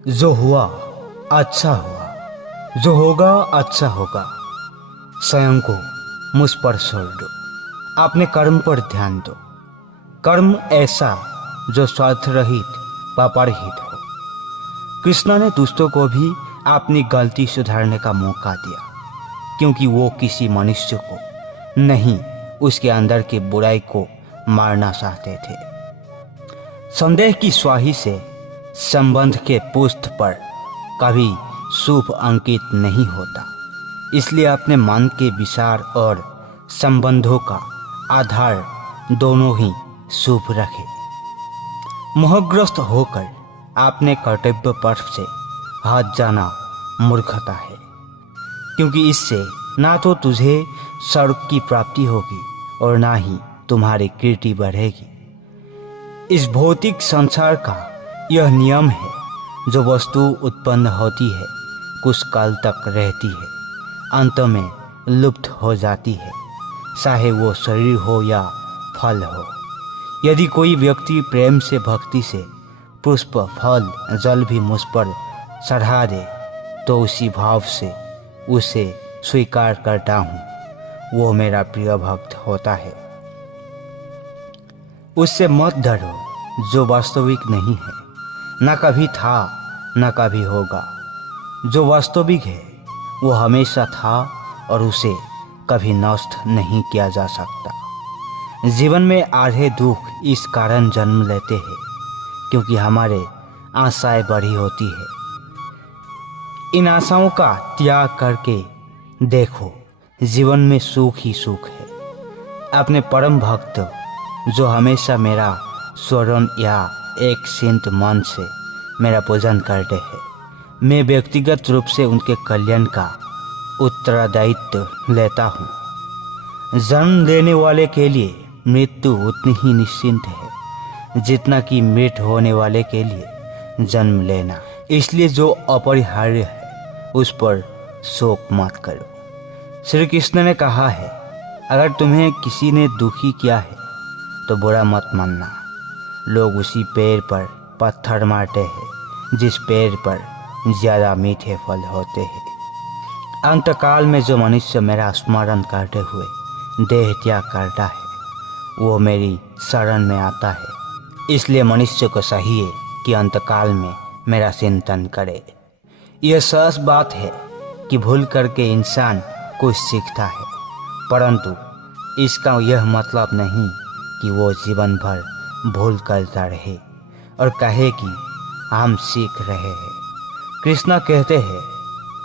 जो हुआ अच्छा हुआ, जो होगा अच्छा होगा। स्वयं को मुझ पर छोड़ दो, अपने कर्म पर ध्यान दो। कर्म ऐसा जो स्वार्थ रहित व परहित हो। कृष्ण ने दुष्टों को भी अपनी गलती सुधारने का मौका दिया, क्योंकि वो किसी मनुष्य को नहीं, उसके अंदर की बुराई को मारना चाहते थे। संदेह की स्याही से संबंध के पुष्ट पर कभी शुभ अंकित नहीं होता। इसलिए अपने मन के विचार और संबंधों का आधार दोनों ही शुभ रखे। मोहग्रस्त होकर अपने कर्तव्य पथ से हट जाना मूर्खता है, क्योंकि इससे ना तो तुझे स्वर्ग की प्राप्ति होगी और ना ही तुम्हारी कीर्ति बढ़ेगी। इस भौतिक संसार का यह नियम है, जो वस्तु उत्पन्न होती है कुछ काल तक रहती है, अंत में लुप्त हो जाती है, चाहे वो शरीर हो या फल हो। यदि कोई व्यक्ति प्रेम से भक्ति से पुष्प फल जल भी मुझ पर चढ़ा दे तो उसी भाव से उसे स्वीकार करता हूँ, वो मेरा प्रिय भक्त होता है। उससे मत डरो जो वास्तविक नहीं है, न कभी था न कभी होगा। जो वास्तविक है वो हमेशा था और उसे कभी नष्ट नहीं किया जा सकता। जीवन में आधे दुख इस कारण जन्म लेते हैं क्योंकि हमारे आशाएं बड़ी होती है। इन आशाओं का त्याग करके देखो, जीवन में सुख ही सुख है। अपने परम भक्त जो हमेशा मेरा स्वरण या एक शांत मन से मेरा पूजन करते हैं, मैं व्यक्तिगत रूप से उनके कल्याण का उत्तरदायित्व लेता हूँ। जन्म लेने वाले के लिए मृत्यु उतनी ही निश्चिंत है जितना कि मृत होने वाले के लिए जन्म लेना। इसलिए जो अपरिहार्य है उस पर शोक मत करो। श्री कृष्ण ने कहा है, अगर तुम्हें किसी ने दुखी किया है तो बुरा मत मानना। लोग उसी पेड़ पर पत्थर मारते हैं जिस पेड़ पर ज़्यादा मीठे फल होते हैं। अंतकाल में जो मनुष्य मेरा स्मरण करते हुए देह त्याग करता है वो मेरी शरण में आता है। इसलिए मनुष्य को चाहिए कि अंतकाल में मेरा चिंतन करे। यह सच बात है कि भूल करके इंसान कुछ सीखता है, परंतु इसका यह मतलब नहीं कि वो जीवन भर भूल करता रहे और कहे कि हम सीख रहे हैं। कृष्णा कहते हैं,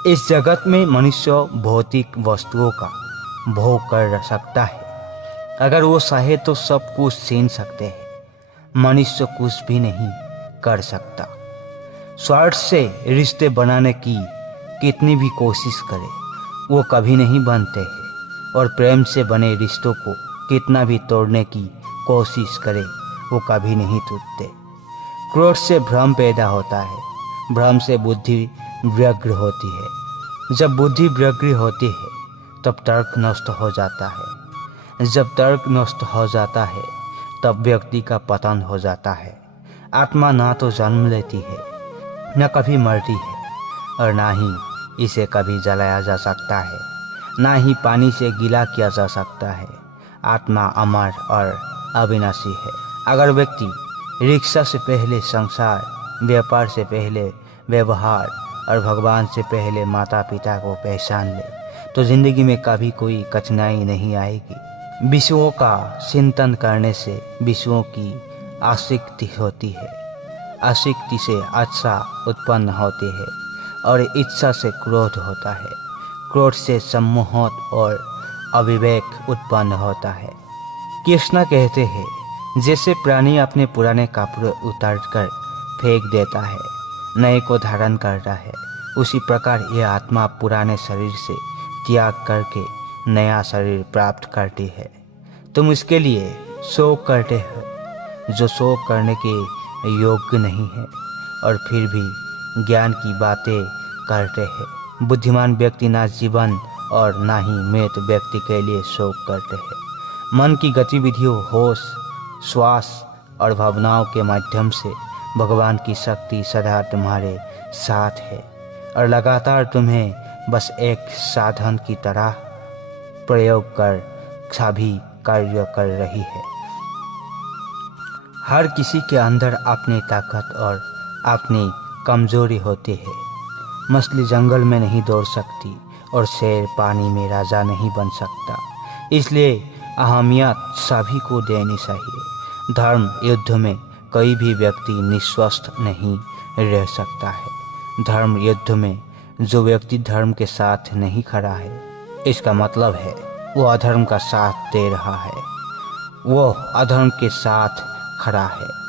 इस जगत में मनुष्य भौतिक वस्तुओं का भोग कर सकता है। अगर वो चाहे तो सब कुछ छीन सकते हैं। मनुष्य कुछ भी नहीं कर सकता। स्वार्थ से रिश्ते बनाने की कितनी भी कोशिश करे वो कभी नहीं बनते हैं, और प्रेम से बने रिश्तों को कितना भी तोड़ने की कोशिश करे वो कभी नहीं टूटते। क्रोध से भ्रम पैदा होता है, भ्रम से बुद्धि व्यग्र होती है। जब बुद्धि व्यग्र होती है तब तर्क नष्ट हो जाता है। जब तर्क नष्ट हो जाता है तब व्यक्ति का पतन हो जाता है। आत्मा ना तो जन्म लेती है न कभी मरती है, और ना ही इसे कभी जलाया जा सकता है, ना ही पानी से गीला किया जा सकता है। आत्मा अमर और अविनाशी है। अगर व्यक्ति रिक्शा से पहले संसार, व्यापार से पहले व्यवहार और भगवान से पहले माता पिता को पहचान ले तो जिंदगी में कभी कोई कठिनाई नहीं आएगी। विषयों का चिंतन करने से विषयों की आसक्ति होती है, आसक्ति से आशा उत्पन्न होती है और इच्छा से क्रोध होता है, क्रोध से सम्मोह और अविवेक उत्पन्न होता है। कृष्ण कहते हैं, जैसे प्राणी अपने पुराने कपड़े उतार कर फेंक देता है, नए को धारण करता है, उसी प्रकार यह आत्मा पुराने शरीर से त्याग करके नया शरीर प्राप्त करती है। तुम इसके लिए शोक करते हो जो शोक करने के योग्य नहीं है, और फिर भी ज्ञान की बातें करते हैं। बुद्धिमान व्यक्ति ना जीवन और ना ही मृत व्यक्ति के लिए शोक करते हैं। मन की गतिविधियों, होश, श्वास और भावनाओं के माध्यम से भगवान की शक्ति सदा तुम्हारे साथ है और लगातार तुम्हें बस एक साधन की तरह प्रयोग कर सभी कार्य कर रही है। हर किसी के अंदर अपनी ताकत और अपनी कमजोरी होती है। मछली जंगल में नहीं दौड़ सकती और शेर पानी में राजा नहीं बन सकता। इसलिए अहमियत सभी को देनी चाहिए। धर्म युद्ध में कोई भी व्यक्ति निस्वार्थ नहीं रह सकता है। धर्म युद्ध में जो व्यक्ति धर्म के साथ नहीं खड़ा है, इसका मतलब है वो अधर्म का साथ दे रहा है, वो अधर्म के साथ खड़ा है।